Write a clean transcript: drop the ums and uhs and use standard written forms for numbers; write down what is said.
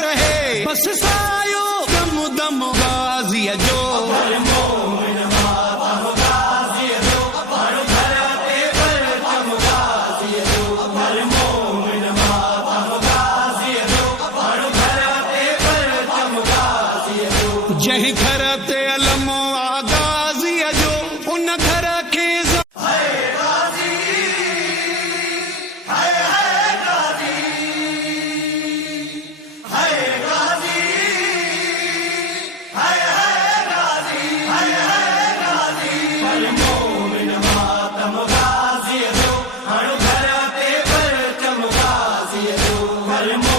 रहे बस सायो दम दम गाज़ी जो जही घर ते अलमो आगाज़ी जो उन घर खे Hare